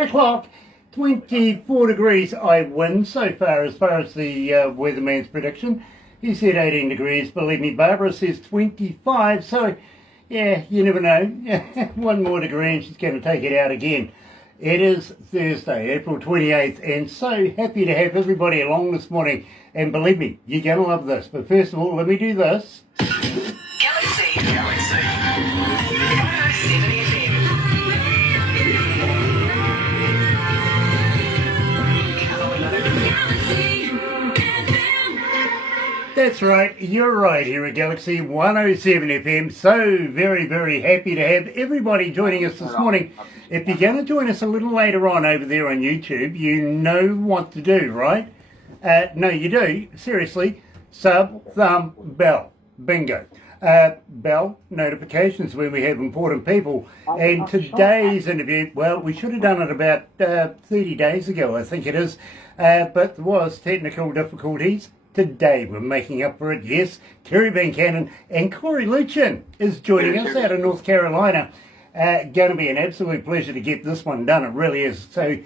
o'clock, 24 degrees. I win so far as the weatherman's prediction. He said 18 degrees. Believe me, Barbara says 25. So, yeah, you never know. One more degree and she's going to take it out again. It is Thursday, April 28th, and so happy to have everybody along this morning. And believe me, you're going to love this. But first of all, let me do this. Galaxy 107fm. That's right, you're right here at Galaxy 107 FM. So very, very happy to have everybody joining us this morning. If you're going to join us a little later on over there on YouTube, you know what to do, right? No, you do. Seriously, sub, thumb, bell. Bingo. Bell notifications when we have important people. And today's interview, well, we should have done it about 30 days ago, I think it is. But there was technical difficulties. Today we're making up for it. Yes, Terry Vuncannon and Cory Luetjen is joining us out of North Carolina. Going to be an absolute pleasure to get this one done. It really is. So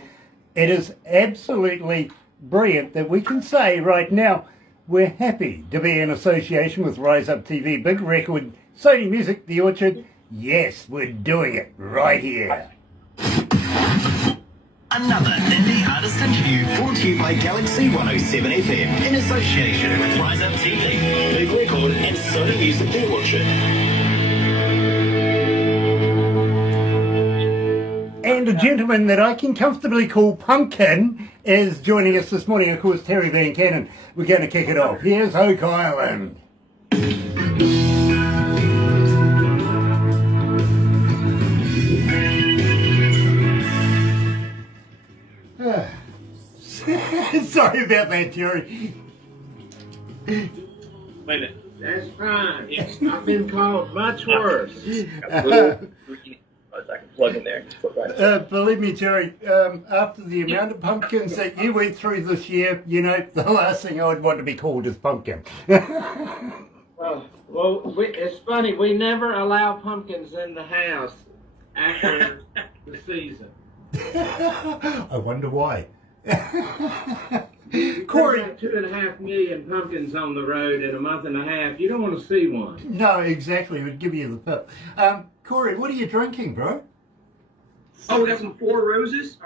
it is absolutely brilliant that we can say right now we're happy to be in association with Rise Up TV, Big Record, Sony Music, The Orchard. Yes, we're doing it right here. Another indie artist interview brought to you by Galaxy 107 FM in association with Rise Up TV, Big Record and Sony Music The Orchard. And a gentleman that I can comfortably call Pumpkin is joining us this morning. Of course, Terry Vuncannon. We're going to kick it off. Here's Oak Island. Sorry about that, Terry. Wait a minute. That's fine. I've been called much worse. I can plug in there. Just put right Believe me, Terry, after the amount of pumpkins that you went through this year, you know, the last thing I would want to be called is pumpkin. It's funny. We never allow pumpkins in the house after the season. I wonder why. Corey, 2.5 million pumpkins on the road in a month and a half. You don't want to see one. No, exactly. It would give you the pip. Corey, what are you drinking, bro? Oh, we got some Four Roses.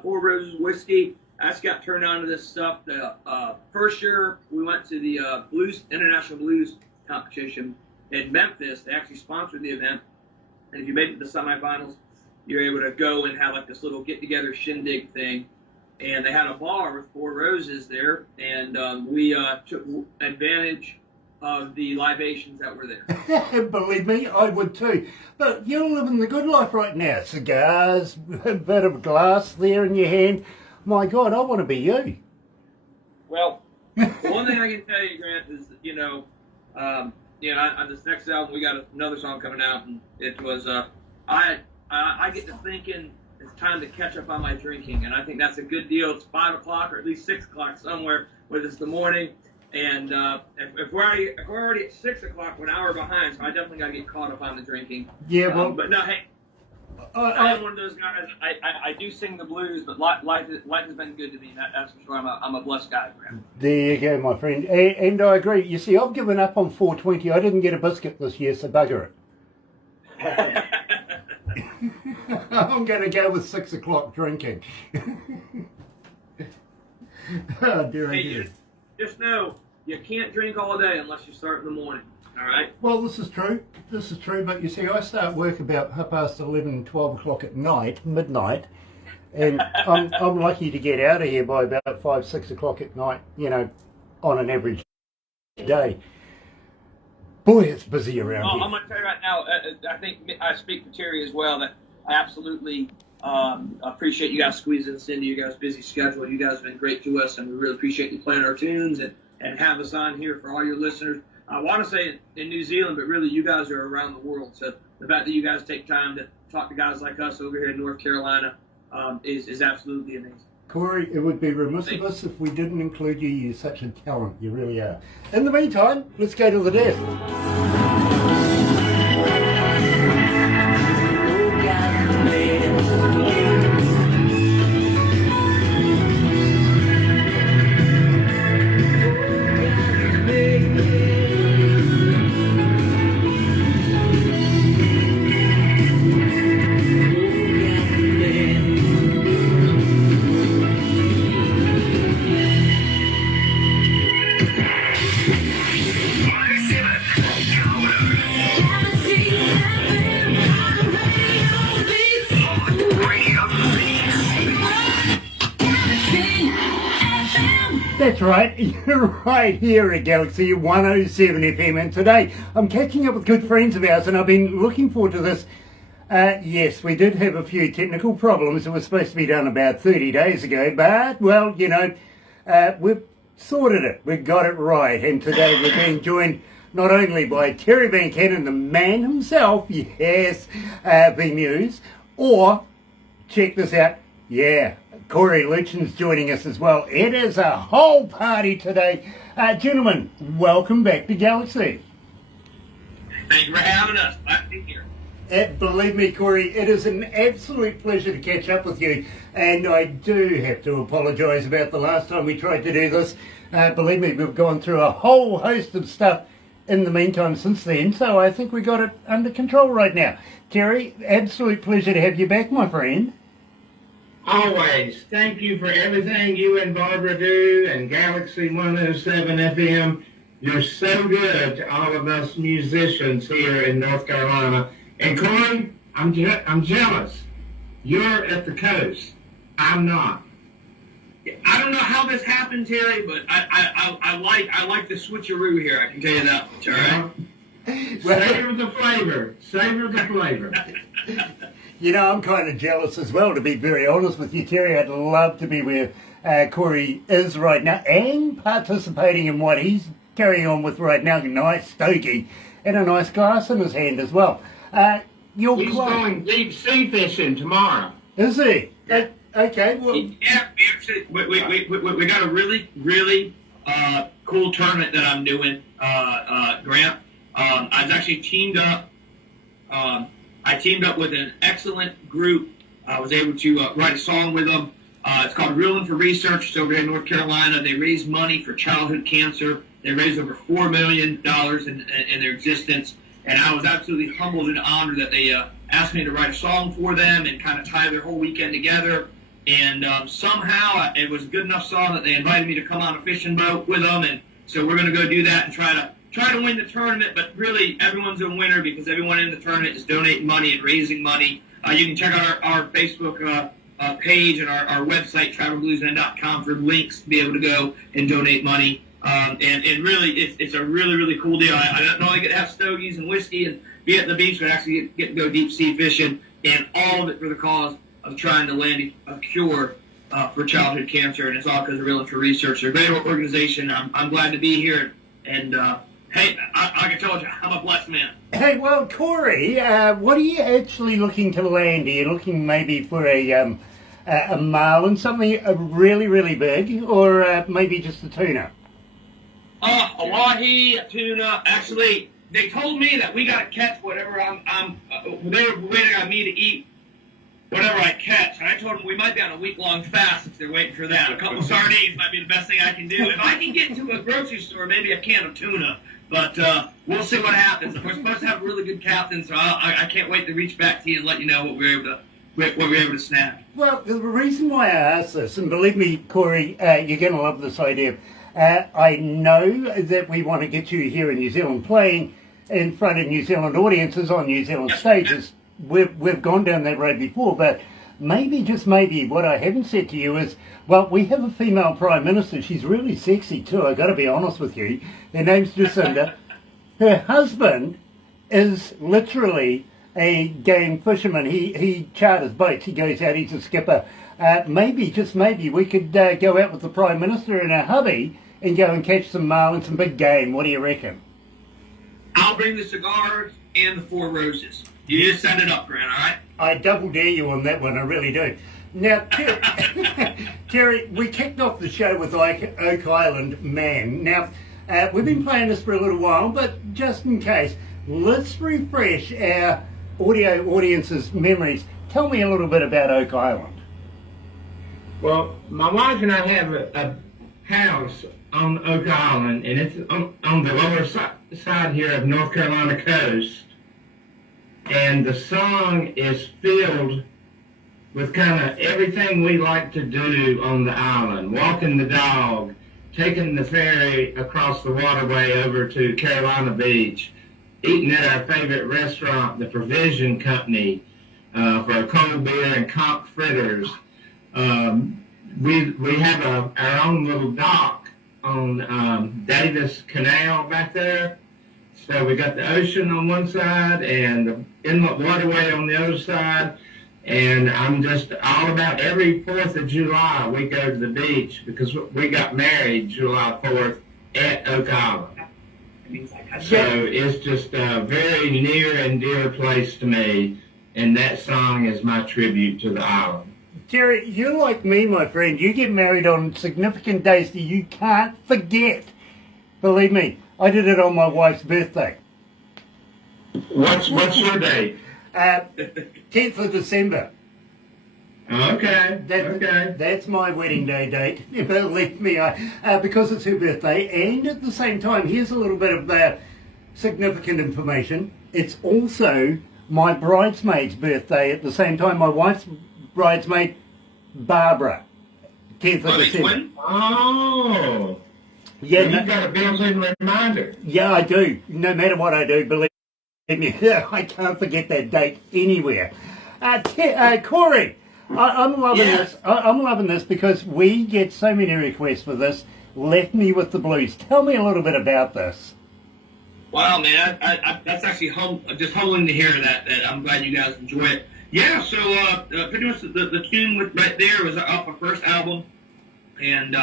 Four Roses whiskey. I just got turned on to this stuff. The first year we went to the International Blues competition in Memphis. They actually sponsored the event. And if you made it to the semifinals, you're able to go and have like this little get-together shindig thing. And they had a bar with Four Roses there, and we took advantage of the libations that were there. Believe me, I would too. But you're living the good life right now. Cigars, a bit of glass there in your hand. My God, I want to be you. Well, one thing I can tell you, Grant, is on this next album we got another song coming out, and it was I get to thinking it's time to catch up on my drinking, and I think that's a good deal. It's 5 o'clock or at least 6 o'clock somewhere, whether it's the morning. And if we're already at 6 o'clock, we're an hour behind, so I definitely got to get caught up on the drinking. Yeah, well, but no, hey, I'm one of those guys. I do sing the blues, but life has been good to me. That's for sure. I'm a blessed guy, Grant. There you go, my friend. And I agree. You see, I've given up on 420. I didn't get a biscuit this year, so bugger it. I'm going to go with 6 o'clock drinking. Oh, dear, hey, just know you can't drink all day unless you start in the morning. All right? Well, this is true. This is true. But you see, I start work about 11:30, 12 o'clock at night, midnight. And I'm lucky to get out of here by about 5, 6 o'clock at night, you know, on an average day. Boy, it's busy around here. I'm going to tell you right now, I think I speak for Terry as well, that I absolutely appreciate you guys squeezing us into you guys' busy schedule. You guys have been great to us, and we really appreciate you playing our tunes and have us on here for all your listeners. I want to say in New Zealand, but really you guys are around the world. So the fact that you guys take time to talk to guys like us over here in North Carolina is absolutely amazing. Cory, it would be remiss of us if we didn't include you. You're such a talent. You really are. In the meantime, let's go to the death. That's right, you're right here at Galaxy 107 FM, and today I'm catching up with good friends of ours, and I've been looking forward to this. Yes, we did have a few technical problems. It was supposed to be done about 30 days ago, but, well, you know, we've sorted it. We've got it right, and today we're being joined not only by Terry Vuncannon, the man himself, yes, the Muse, or, check this out, yeah, Cory Luetjen's joining us as well. It is a whole party today. Gentlemen, welcome back to Galaxy. Thank you for having us. Glad to be here. Believe me, Cory, it is an absolute pleasure to catch up with you. And I do have to apologise about the last time we tried to do this. Believe me, we've gone through a whole host of stuff in the meantime since then. So I think we got it under control right now. Terry, absolute pleasure to have you back, my friend. Always. Thank you for everything you and Barbara do and Galaxy 107 FM. You're so good to all of us musicians here in North Carolina. And Cory, I'm jealous. You're at the coast. I'm not. I don't know how this happened, Terry, but I like the switcheroo here. I can tell you that much. All right. Savor the flavor. Savor the flavor. You know, I'm kind of jealous as well, to be very honest with you, Terry. I'd love to be where Cory is right now and participating in what he's carrying on with right now. Nice stogie and a nice glass in his hand as well. He's going deep sea fishing tomorrow. Is he? Yeah. Okay, well... Yeah, we got a really, really cool tournament that I'm doing, Grant. I was actually teamed up. I teamed up with an excellent group. I was able to write a song with them. It's called Reeling for Research. It's over here in North Carolina. They raise money for childhood cancer. They raised over $4 million in their existence. And I was absolutely humbled and honored that they asked me to write a song for them and kind of tie their whole weekend together. And somehow it was a good enough song that they invited me to come on a fishing boat with them. And so we're going to go do that and try to win the tournament, but really everyone's a winner because everyone in the tournament is donating money and raising money. You can check out our Facebook page and our website, travelbluesmen.com, for links to be able to go and donate money. And really, it's a really, really cool deal. I not only get to have stogies and whiskey and be at the beach, but actually get to go deep sea fishing, and all of it for the cause of trying to land a cure for childhood cancer. And it's all because of Reeling for Research. They're a great organization. I'm glad to be here. And hey, like I told you, I'm a blessed man. Hey, well, Cory, what are you actually looking to land? Are you looking maybe for a marlin, something really, really big, or maybe just a tuna? A wahoo, a tuna. Actually, they told me that we got to catch whatever they were waiting on me to eat whatever I catch. And I told them we might be on a week-long fast if they're waiting for that. A couple of sardines might be the best thing I can do. If I can get into a grocery store, maybe a can of tuna. But we'll see what happens. We're supposed to have a really good captain, so I can't wait to reach back to you and let you know what we were able to snap. Well, the reason why I asked this, and believe me, Cory, you're going to love this idea. I know that we want to get you here in New Zealand playing in front of New Zealand audiences on New Zealand stages. We've gone down that road before, but maybe, just maybe, what I haven't said to you is, well, we have a female Prime Minister. She's really sexy too, I've got to be honest with you. Her name's Jacinda. Her husband is literally a game fisherman. He charters boats. He goes out, he's a skipper. Maybe, just maybe, we could go out with the Prime Minister and her hubby and go and catch some marlin, some big game. What do you reckon? I'll bring the cigars and the 4 roses. You just set it up, Grant, all right? I double dare you on that one, I really do. Now, Terry, we kicked off the show with Oak Island Man. Now, we've been playing this for a little while, but just in case, let's refresh our audio audience's memories. Tell me a little bit about Oak Island. Well, my wife and I have a house on Oak Island, and it's on the lower side here of North Carolina coast. And the song is filled with kind of everything we like to do on the island. Walking the dog, taking the ferry across the waterway over to Carolina Beach, eating at our favorite restaurant, the Provision Company, for a cold beer and conch fritters. We have our own little dock on Davis Canal back there. So we got the ocean on one side and the inlet waterway on the other side. And I'm just all about every 4th of July we go to the beach because we got married July 4th at Oak Island. So it's just a very near and dear place to me. And that song is my tribute to the island. Terry, you're like me, my friend. You get married on significant days that you can't forget. Believe me, I did it on my wife's birthday. What's your date? 10th of December. Okay. Okay. That's my wedding day date. Believe me, because it's her birthday. And at the same time, here's a little bit of significant information. It's also my bridesmaid's birthday at the same time. My wife's bridesmaid, Barbara. 10th of December. Oh. Yeah, you got a built-in reminder. Yeah, I do. No matter what I do, believe me, I can't forget that date anywhere. Corey, I'm loving this. I'm loving this because we get so many requests for this. Left Me with the Blues. Tell me a little bit about this. Wow, man, that's actually just humbling to hear that. I'm glad you guys enjoy it. Yeah, so pretty much the tune right there was off our first album, and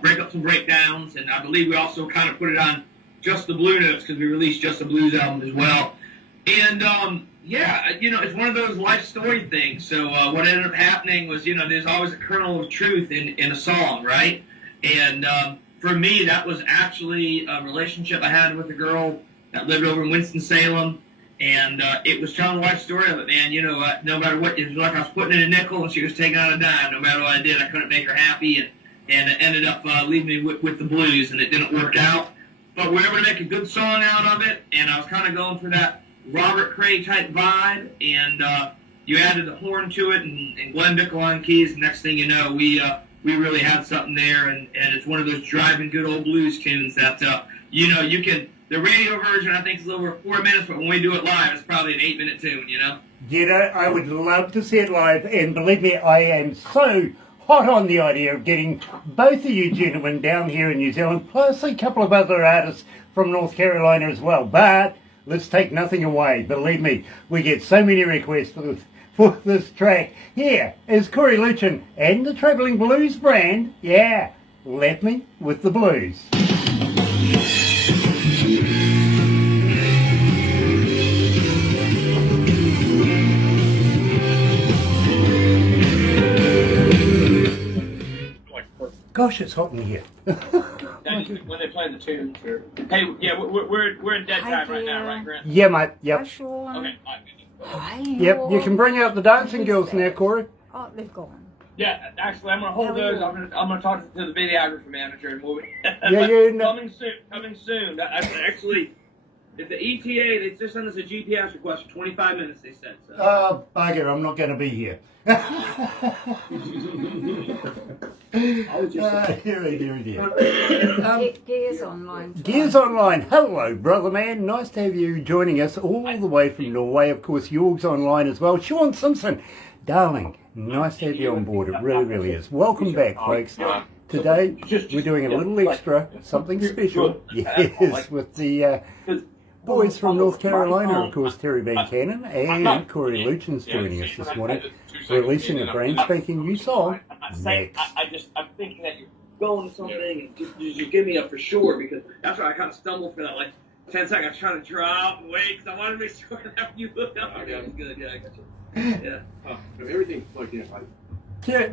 break up some breakdowns, and I believe we also kind of put it on Just the Blue Notes because we released Just the Blues album as well. And yeah, it's one of those life story things. So what ended up happening was, there's always a kernel of truth in a song, right? And for me, that was actually a relationship I had with a girl that lived over in Winston-Salem. And it was telling the life story of it, man. No matter what, it was like I was putting in a nickel and she was taking out a dime. No matter what I did, I couldn't make her happy. And it ended up leaving me with the blues, and it didn't work out. But we were able to make a good song out of it, and I was kind of going for that Robert Cray type vibe, and you added the horn to it, and Glenn Bickle on keys, and next thing you know, we really had something there, and it's one of those driving good old blues tunes that, you can, the radio version I think is a little over 4 minutes, but when we do it live, it's probably an 8-minute tune, I would love to see it live, and believe me, I am so hot on the idea of getting both of you gentlemen down here in New Zealand, plus a couple of other artists from North Carolina as well. But let's take nothing away. Believe me, we get so many requests for this track. Here is Cory Luetjen and the Traveling Blues Brand. Yeah, Left Me with the Blues. Gosh, it's hot in here. When they play the tunes. Hey, yeah, we're in dead time right now, right, Grant? Yeah, mate. Yep. Okay. All right. Hi. Yep. You can bring out the dancing girls now, Corey. Oh, they've gone. Yeah, actually, I'm gonna hold those. I'm gonna talk to the videographer manager and we'll. Coming soon. Actually, the ETA they just sent us a GPS request for 25 minutes. They said. So. Oh, bugger! I'm not going to be here. Dear. Gears Online. Gears Online. Hello, brother man. Nice to have you joining us all the way from Norway. Of course, Jorg's online as well. Sean Simpson, darling, nice to have you on board. It really, really is. Welcome back, folks. Today, we're doing a little extra, something special. Yes, with the boys from North Carolina, of course, Terry Vuncannon and Cory Luetjen's joining us this morning, releasing a brand spanking new song, Next. I'm thinking that you're going something and just give me a for sure because that's why I kind of stumbled for that 10 seconds. I was trying to drop and wait because I wanted to make sure that you looked up. Okay, it was good. Yeah, I got you. Yeah. Everything's plugged in.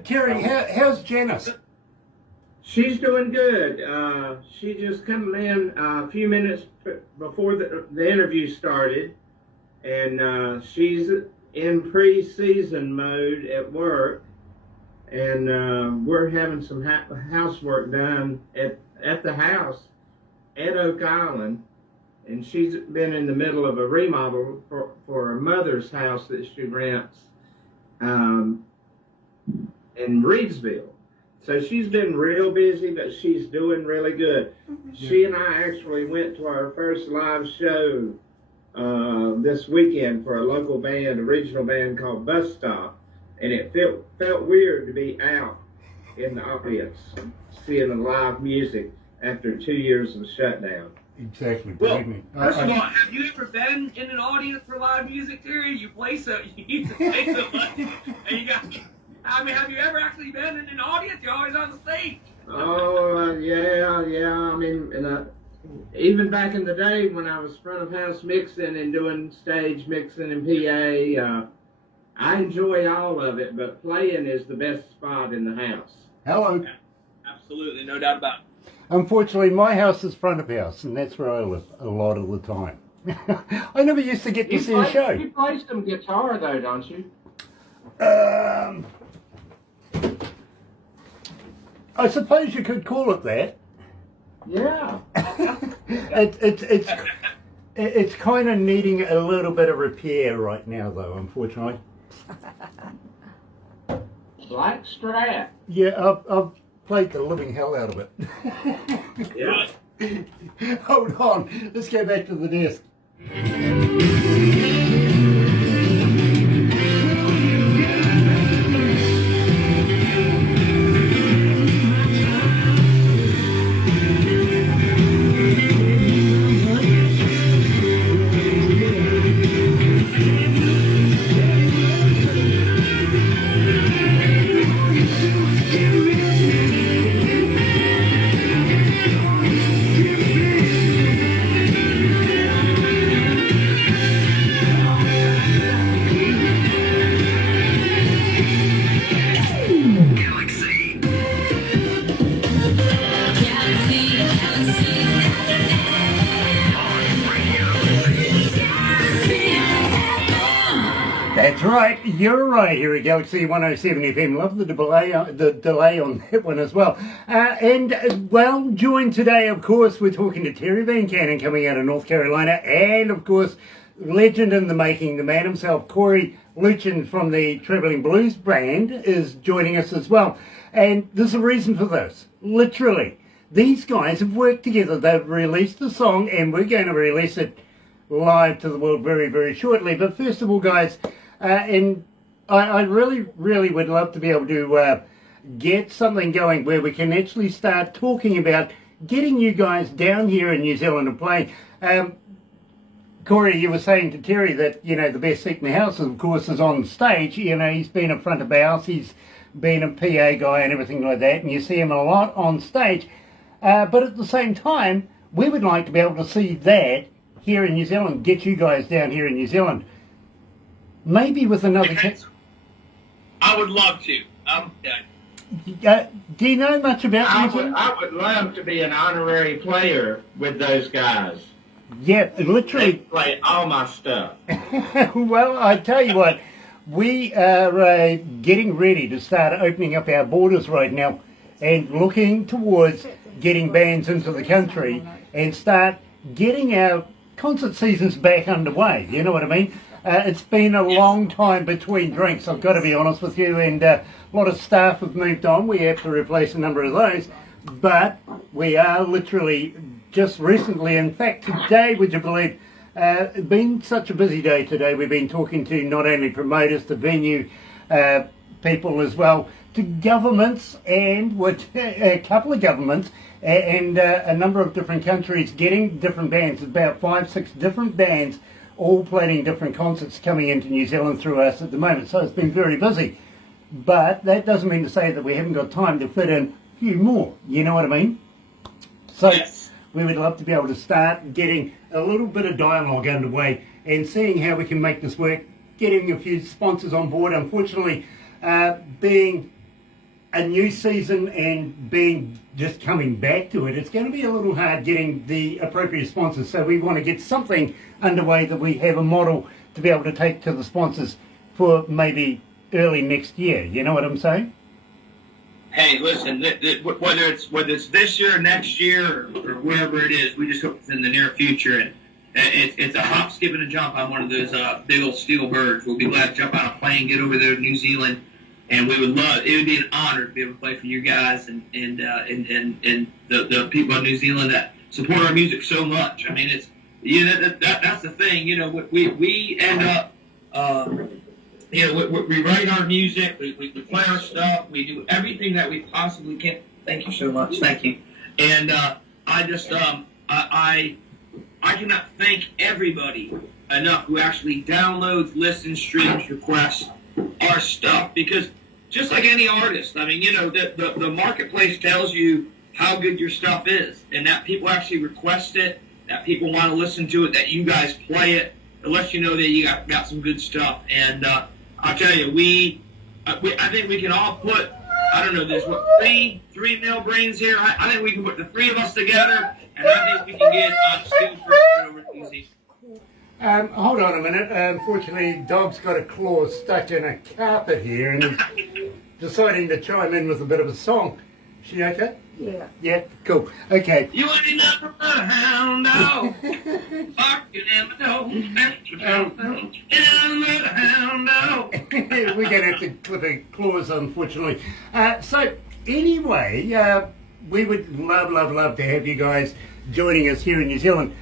Terry, how's Janice? She's doing good. She just come in a few minutes before the interview started, and she's in pre-season mode at work, and we're having some housework done at the house at Oak Island, and she's been in the middle of a remodel for her mother's house that she rents in Reedsville. So she's been real busy, but she's doing really good. She and I actually went to our first live show this weekend for a local band, a regional band called Bus Stop, and it felt weird to be out in the audience, seeing the live music after 2 years of shutdown. Exactly. Well, Believe me. first of all, have you ever been in an audience for live music, Terry? You used to play so much, and you got. I mean, have you ever actually been in an audience? You're always on the stage. Oh, yeah. I mean, even back in the day when I was front of house mixing and doing stage mixing and PA, I enjoy all of it, but playing is the best spot in the house. Hello. Yeah, absolutely, no doubt about it. Unfortunately, my house is front of house, and that's where I live a lot of the time. I never used to get to see a show. You play some guitar, though, don't you? I suppose you could call it that. Yeah. It's kind of needing a little bit of repair right now, though, unfortunately. Black Strat. Yeah, I've played the living hell out of it. Yeah. Hold on, let's go back to the desk. That's right, you're right here at Galaxy 107 FM. Love the delay on that one as well. Well, joined today, of course, we're talking to Terry Vuncannon coming out of North Carolina, and of course, legend in the making, the man himself, Cory Luetjen from the Travelling Blues Band, is joining us as well. And there's a reason for this, literally. These guys have worked together, they've released the song, and we're going to release it live to the world very, very shortly. But first of all, guys, and I really, really would love to be able to get something going where we can actually start talking about getting you guys down here in New Zealand and playing. Cory, you were saying to Terry that, you know, the best seat in the house, of course, is on stage. You know, he's been in front of house, he's been a PA guy and everything like that, and you see him a lot on stage. But at the same time, we would like to be able to see that here in New Zealand, get you guys down here in New Zealand. Maybe with another... I would love to. Do you know much about New Zealand? I would love to be an honorary player with those guys. Yeah, literally. They play all my stuff. Well, I tell you what, we are getting ready to start opening up our borders right now and looking towards getting bands into the country and start getting our concert seasons back underway. You know what I mean? It's been a long time between drinks, I've got to be honest with you, and a lot of staff have moved on. We have to replace a number of those, but we are literally just recently, in fact today, would you believe, it's been such a busy day today. We've been talking to not only promoters, to venue people as well, to governments, and a couple of governments and a number of different countries getting different bands, about 5-6 different bands all planning different concerts coming into New Zealand through us at the moment. So it's been very busy. But that doesn't mean to say that we haven't got time to fit in a few more. You know what I mean? So yes, we would love to be able to start getting a little bit of dialogue underway and seeing how we can make this work, getting a few sponsors on board. Unfortunately, being a new season and being just coming back to it, it's going to be a little hard getting the appropriate sponsors. So we want to get something underway that we have a model to be able to take to the sponsors for maybe early next year. You know what I'm saying? Hey, listen, whether it's this year or next year or wherever it is, we just hope it's in the near future. And it's a hop, skip, and a jump on one of those big old steel birds. We'll be glad to jump on a plane, get over there to New Zealand. And we would love, it would be an honor to be able to play for you guys and the people in New Zealand that support our music so much. I mean, it's, you know, that's the thing, you know, we end up, we write our music, we play our stuff, we do everything that we possibly can. Thank you so much. Thank you. And I just I cannot thank everybody enough who actually downloads, listens, streams, requests our stuff, because just like any artist, I mean, the marketplace tells you how good your stuff is, and that people actually request it, that people want to listen to it, that you guys play it. It lets you know that you got some good stuff. And I'll tell you, I think we can all put, I don't know, there's three male brains here. I think we can put the three of us together, and I think we can get Steel Person over easy. Hold on a minute. Unfortunately, Dog's got a claw stuck in a carpet here, and he's deciding to chime in with a bit of a song. She okay? Yeah. Yeah, cool. Okay. You ain't nothing but a hound dog, barking in the door, nothing but a hound dog. We're going to have to clip a clause, unfortunately. So, anyway, we would love to have you guys joining us here in New Zealand.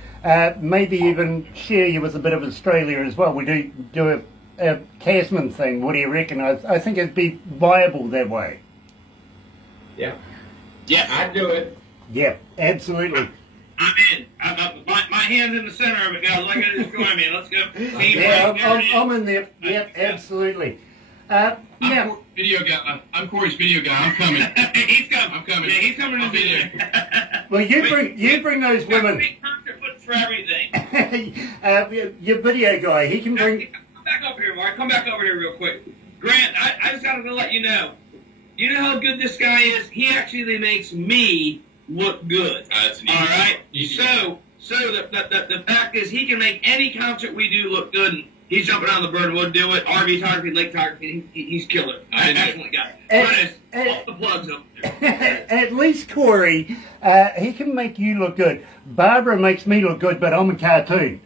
Maybe even share you with a bit of Australia as well. We do a Tasman thing. What do you reckon? I think it'd be viable that way. Yeah. Yeah, I'd do it. Yeah, absolutely. I'm in. My hand's in the center of it, guys. I gotta just join me. Let's go. Yeah, I'm in there. Yeah, absolutely. Now, I'm Corey's video guy. I'm coming. He's coming. I'm coming. Yeah, he's coming to video. well, you bring those women. Big foot for everything. Your video guy, he can bring. Come back over here, Mark. Come back over here real quick. Grant, I just gotta let you know. You know how good this guy is? He actually makes me look good. That's neat. All right? So the fact is, he can make any concert we do look good. And he's jumping on the bird and would do it. RV photography, lake photography, he's killer. Excellent guy. All the plugs up there. At least Corey, he can make you look good. Barbara makes me look good, but I'm a cartoon.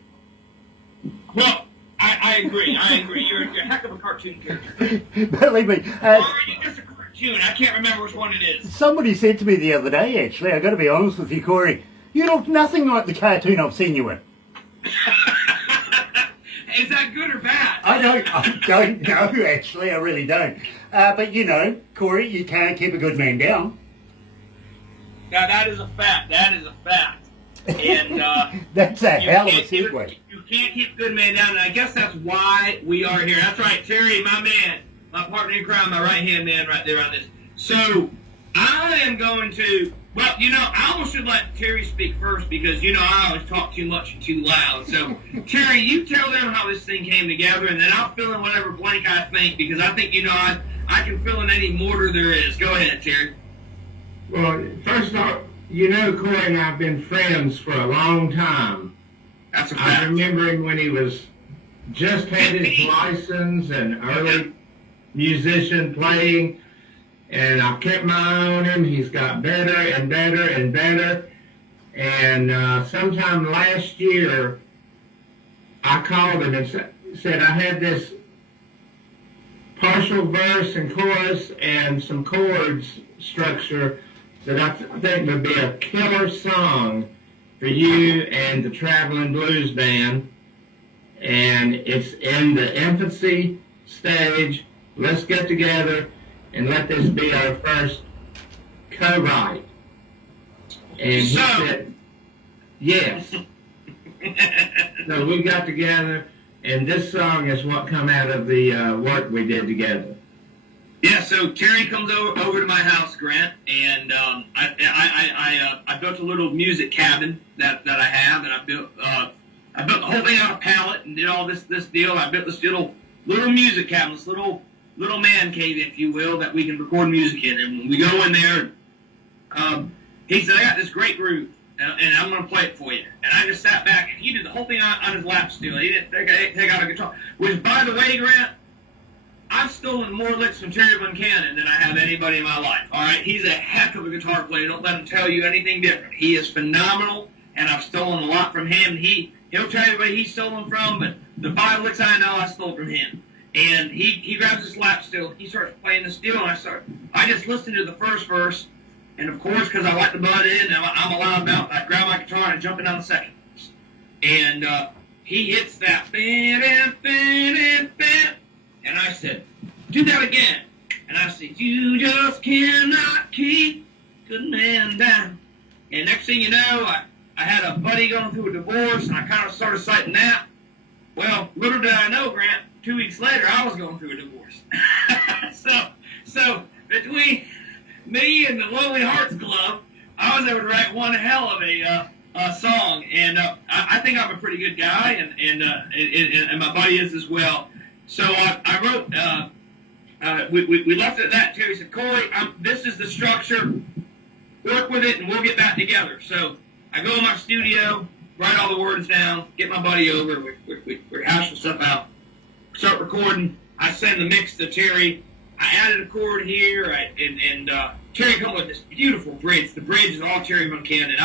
Well, I agree. You're a heck of a cartoon character. Believe me. Or are you just a cartoon? I can't remember which one it is. Somebody said to me the other day, actually, I've got to be honest with you, Corey, you look nothing like the cartoon I've seen you in. Is that good or bad? I don't know, actually, I really don't. But Corey, you can't keep a good man down. Now, that is a fact. And that's a hell of a segue. You can't keep a good man down, and I guess that's why we are here. That's right, Terry, my man, my partner in crime, my right-hand man right there on this. So, I am going to, I almost should let Terry speak first because, I always talk too much and too loud. So, Terry, you tell them how this thing came together, and then I'll fill in whatever blank I think, because I think, I can fill in any mortar there is. Go ahead, Terry. Well, first of all, Corey and I have been friends for a long time. That's a fact. I remember him when he was just had his license and early musician playing, and I kept my eye on him. He's got better and better and better. And sometime last year, I called him and said I had this partial verse and chorus and some chords structure that I think would be a killer song for you and the Traveling Blues Band. And it's in the infancy stage. Let's get together and let this be our first co-write. And he said, yes. So we got together, and this song is what come out of the work we did together. Yeah, so Terry comes over to my house, Grant, and I built a little music cabin that I have, and I built the whole thing on a pallet and did all this deal. I built this little music cabin, this little man cave, if you will, that we can record music in. And when we go in there, he said, I got this great groove, and I'm going to play it for you. And I just sat back, and he did the whole thing on his lap still. He didn't take out a guitar. Which, by the way, Grant, I've stolen more licks from Terry Vuncannon than I have anybody in my life. All right, he's a heck of a guitar player. Don't let him tell you anything different. He is phenomenal, and I've stolen a lot from him. He'll tell you where he's stolen from, but the 5 licks I know I stole from him. And he grabs his lap steel. He starts playing the steel, and I just listened to the first verse, and of course, because I like to butt in, and I'm a loud mouth, I grab my guitar and jump in on the second verse. And he hits that, And I said, do that again. And I said, you just cannot keep good man down. And next thing you know, I had a buddy going through a divorce, and I kind of started citing that. Well, little did I know, Grant, 2 weeks later, I was going through a divorce. so between me and the Lonely Hearts Club, I was able to write one hell of a song. And I think I'm a pretty good guy, and my buddy is as well. So I wrote, we left it at that. Terry said, Cory, this is the structure. Work with it, and we'll get back together. So I go in my studio, write all the words down, get my buddy over, we're hashing stuff out, start recording. I send the mix to Terry. I added a chord here, and Terry come up with this beautiful bridge. The bridge is all Terry Vuncannon.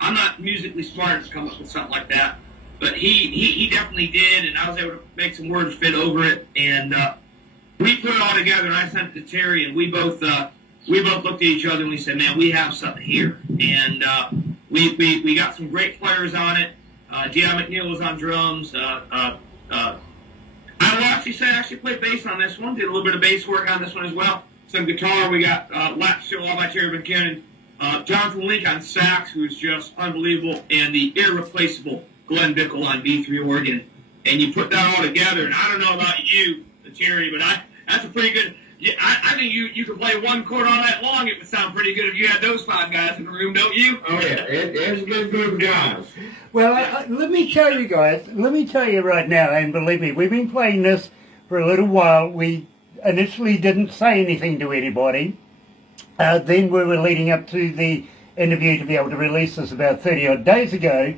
I'm not musically smart to come up with something like that, but he definitely did, and I was able to make some words fit over it, and we put it all together, and I sent it to Terry, and we both looked at each other, and we said, man, we have something here, and we got some great players on it. J.I. McNeil was on drums. I will actually played bass on this one. Did a little bit of bass work on this one as well. Some guitar. We got lap show all by Terry Vuncannon. Jonathan Link on sax, who's just unbelievable, and the irreplaceable Glenn Bickle on B3 organ. And you put that all together, and I don't know about you, Terry, but that's a pretty good. Yeah, I think you could play one chord all night long. It would sound pretty good if you had those 5 guys in the room, don't you? Oh, yeah. It's a good group of guys. Well, let me tell you guys, right now, and believe me, we've been playing this for a little while. We initially didn't say anything to anybody. Then we were leading up to the interview to be able to release this about 30-odd days ago.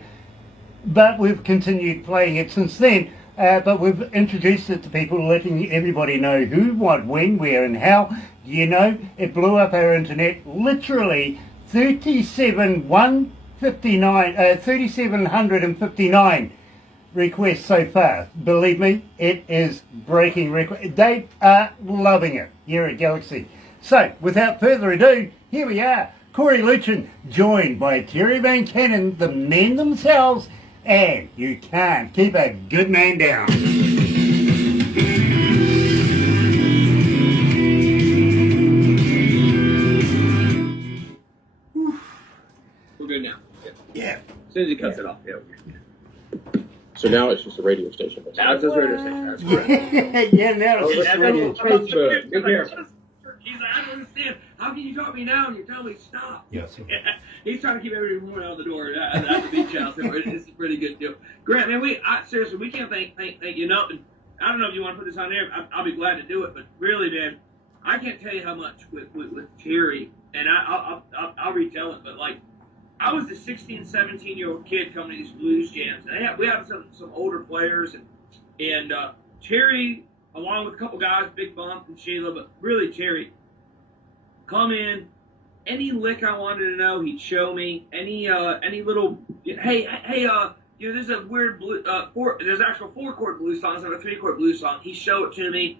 But we've continued playing it since then. But we've introduced it to people, letting everybody know who, what, when, where, and how. You know, it blew up our internet. Literally 3,759 requests so far. Believe me, it is breaking record. They are loving it here at Galaxy. So, without further ado, here we are. Cory Luetjen, joined by Terry Vuncannon, the men themselves, and you can't keep a good man down. We're good now. Yeah. As soon as he cuts it off, yeah. So now it's just a radio station. Now it's just radio station. That's correct. Yeah, now Oh, it's that's radio Facebook. Be careful. He's like, I don't understand. How can you talk me down and you tell me to stop? Yes. He's trying to keep everyone out the door at the beach house. It's a pretty good deal. Grant, man, seriously, we can't thank you enough. And I don't know if you want to put this on there. I'll be glad to do it. But really, man, I can't tell you how much with Terry, and I'll retell it. But like, I was a 16, 17-year-old kid coming to these blues jams, and we have some older players, and Terry, along with a couple guys, Big Bump and Sheila, but really Terry, come in. Any lick I wanted to know, he'd show me. Any little, hey, there's a weird there's actual 4-chord blues songs and a 3-chord blues song. He'd show it to me.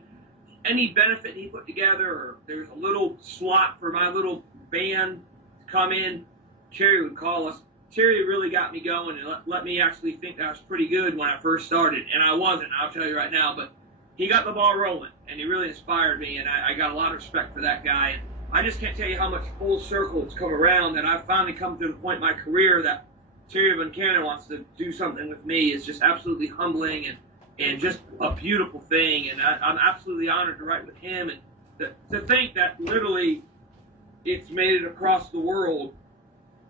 Any benefit he put together, or there's a little slot for my little band to come in, Terry would call us. Terry really got me going and let me actually think that I was pretty good when I first started, and I wasn't, I'll tell you right now, but he got the ball rolling, and he really inspired me, and I got a lot of respect for that guy. And I just can't tell you how much full circle it's come around that I've finally come to the point in my career that Terry Vuncannon wants to do something with me. Is just absolutely humbling and just a beautiful thing. And I'm absolutely honored to write with him. And to think that literally it's made it across the world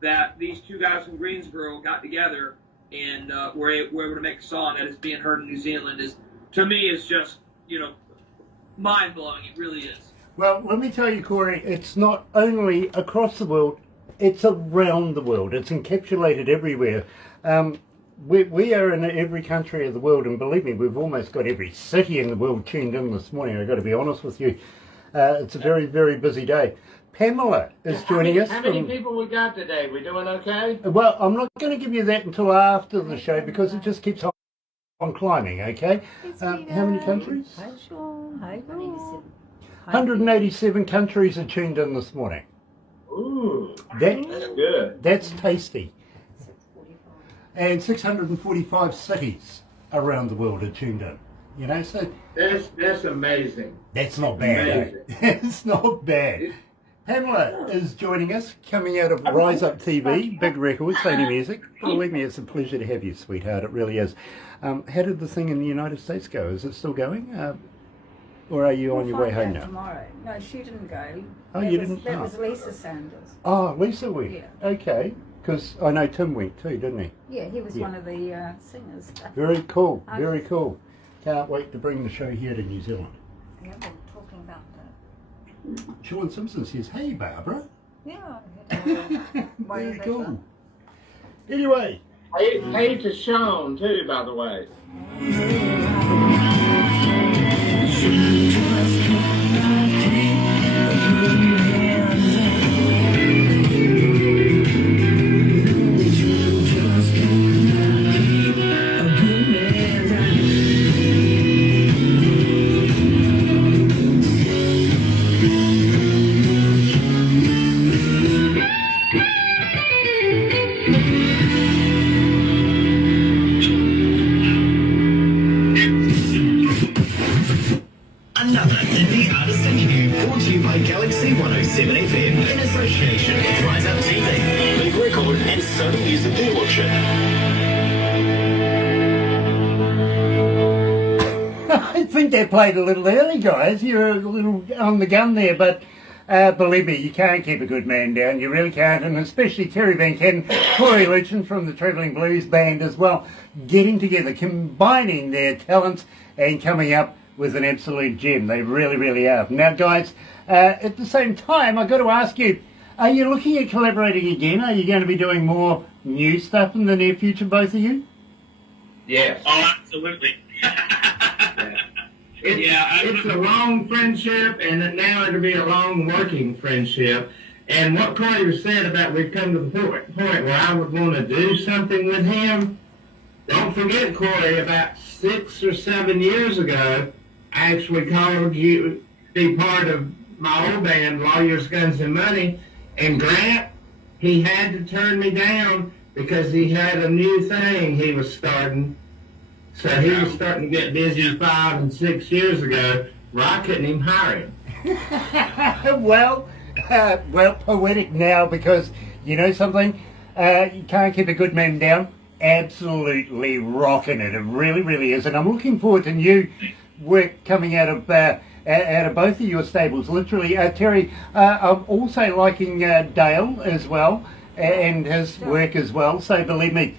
that these 2 guys from Greensboro got together and were able to make a song that is being heard in New Zealand is, to me, is just, mind-blowing. It really is. Well, let me tell you, Cory, it's not only across the world, it's around the world. It's encapsulated everywhere. We are in every country of the world, and believe me, we've almost got every city in the world tuned in this morning. I've got to be honest with you. It's a very, very busy day. Pamela is joining us. How many people we got today? We doing okay? Well, I'm not going to give you that until after the show because it just keeps on climbing, okay? How many countries? Hi, Sean. Hi, Bruce. 187 countries are tuned in this morning. Ooh, That's good. That's tasty. And 645 cities around the world are tuned in. You know, so That's amazing. that's not bad. Eh? Amazing. It's not bad. Pamela is joining us, coming out of Rise Up TV, Big Records, Sony Music. Believe me, it's a pleasure to have you, sweetheart. It really is. How did the thing in the United States go? Is it still going? Or are you on your way home now? Tomorrow. No, she didn't go. Oh, That you was- didn't? That Oh. was Lisa Sanders. Oh, Lisa went. Yeah. Okay. Because I know Tim went too, didn't he? Yeah, he was Yeah. one of the singers. Very cool. Very cool. Can't wait to bring the show here to New Zealand. Yeah, we're talking about that. Sean Simpson says, "Hey, Barbara." Yeah. Way Very better. cool. Anyway, Hey to Sean, too, by the way. Another indie artist interview brought to you by Galaxy 107 FM in association with Rise Up TV, Big Record and Sony Music Auction. I think they played a little early, guys. You're a little on the gun there, but believe me, you can't keep a good man down. You really can't, and especially Terry Vuncannon, Cory Luetjen from the Travelling Blues Band as well, getting together, combining their talents and coming up with an absolute gem. They really, really are. Now, guys, at the same time, I've got to ask you, are you looking at collaborating again? Are you going to be doing more new stuff in the near future, both of you? Yes. Oh, absolutely. It's a long friendship, and now it'll be a long working friendship. And what Cory was said about we've come to the point where I would want to do something with him. Don't forget, Cory, about 6 or 7 years ago, I actually called you to be part of my old band, Lawyers, Guns, and Money. And Grant, he had to turn me down because he had a new thing he was starting. So he was starting to get busy 5 and 6 years ago, where I couldn't even hire him. well, poetic now, because you know something, you can't keep a good man down. Absolutely rocking it. It really, really is. And I'm looking forward to new work coming out of both of your stables. Literally, Terry, I'm also liking Dale as well and his work as well. So believe me.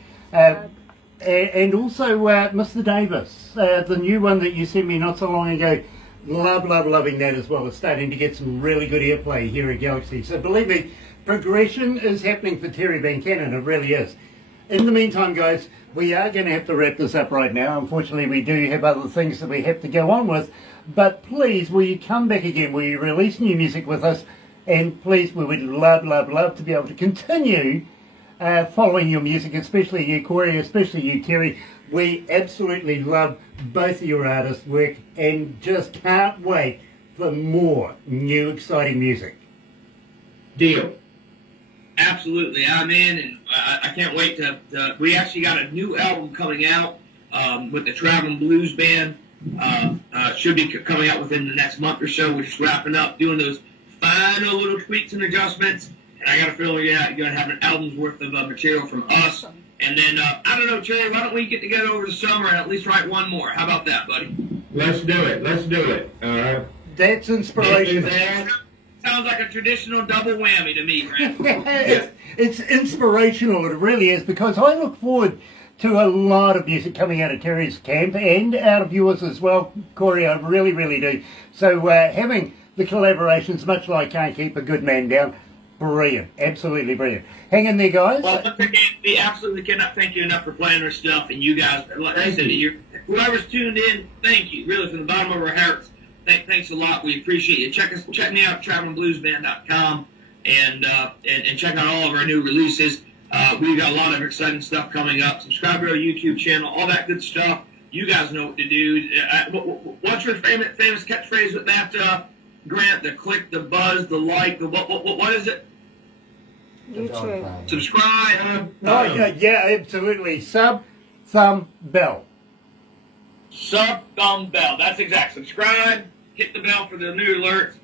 And also Mr. Davis, the new one that you sent me not so long ago. Loving that as well. It's starting to get some really good airplay here at Galaxy. So believe me, progression is happening for Terry Vuncannon. It really is. In the meantime, guys, we are going to have to wrap this up right now. Unfortunately, we do have other things that we have to go on with. But please, will you come back again? Will you release new music with us? And please, we would love to be able to continue following your music, especially you, Cory, especially you, Terry. We absolutely love both of your artists' work and just can't wait for more new, exciting music. Deal. Absolutely, I'm in, and I can't wait to we actually got a new album coming out with the Traveling Blues Band. Should be coming out within the next month or so. We're just wrapping up, doing those final little tweaks and adjustments. And I got a feeling you're going to have an album's worth of material from us. And then, I don't know, Terry, why don't we get together over the summer and at least write one more? How about that, buddy? Let's do it. All right. That's inspirational. Sounds like a traditional double whammy to me, Grant. It's inspirational, it really is, because I look forward to a lot of music coming out of Terry's camp and out of yours as well, Cory. I really do. So having the collaborations, much like Can't Keep a Good Man Down, brilliant, absolutely brilliant. Hang in there, guys. Well, we absolutely cannot thank you enough for playing our stuff, and you guys, like I said, whoever's tuned in, thank you, really, from the bottom of our hearts. Thanks a lot. We appreciate you. Check me out at travelingbluesband.com and check out all of our new releases. We've got a lot of exciting stuff coming up. Subscribe to our YouTube channel, all that good stuff. You guys know what to do. What's your famous catchphrase with that, Grant? The click, the buzz, the like, the what is it? YouTube. Subscribe. Yeah, absolutely. Sub, thumb, bell. Sub thumb bell. That's exact. Subscribe. Hit the bell for the new alerts.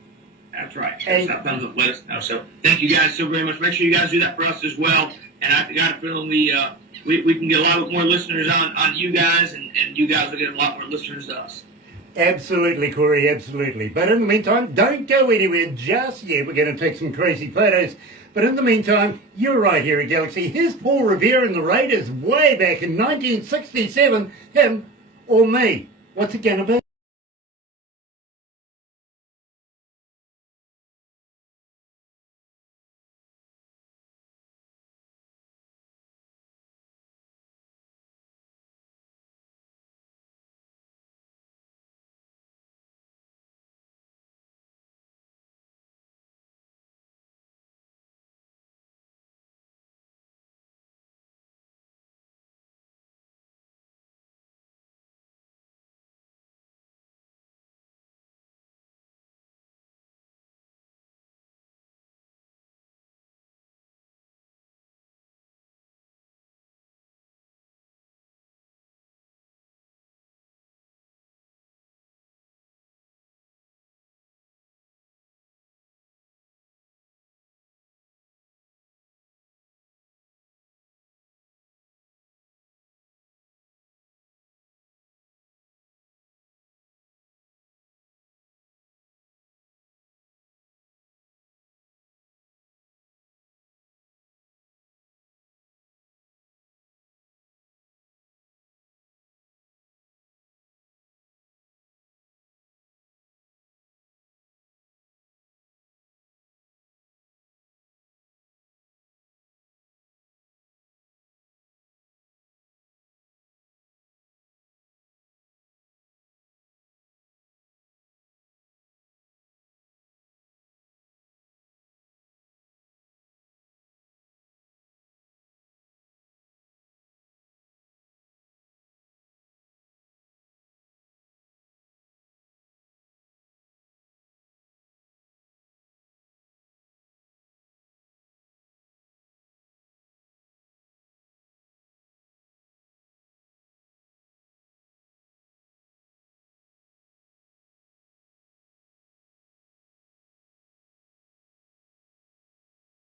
That's right. And- Sub thumbs up. Let us know. So thank you guys so very much. Make sure you guys do that for us as well. And I got a feeling we can get a lot more listeners on you guys, and you guys will get a lot more listeners to us. Absolutely, Corey, absolutely. But in the meantime, don't go anywhere just yet. We're going to take some crazy photos. But in the meantime, you're right here at Galaxy. Here's Paul Revere and the Raiders way back in 1967. Him or me? What's it going to be?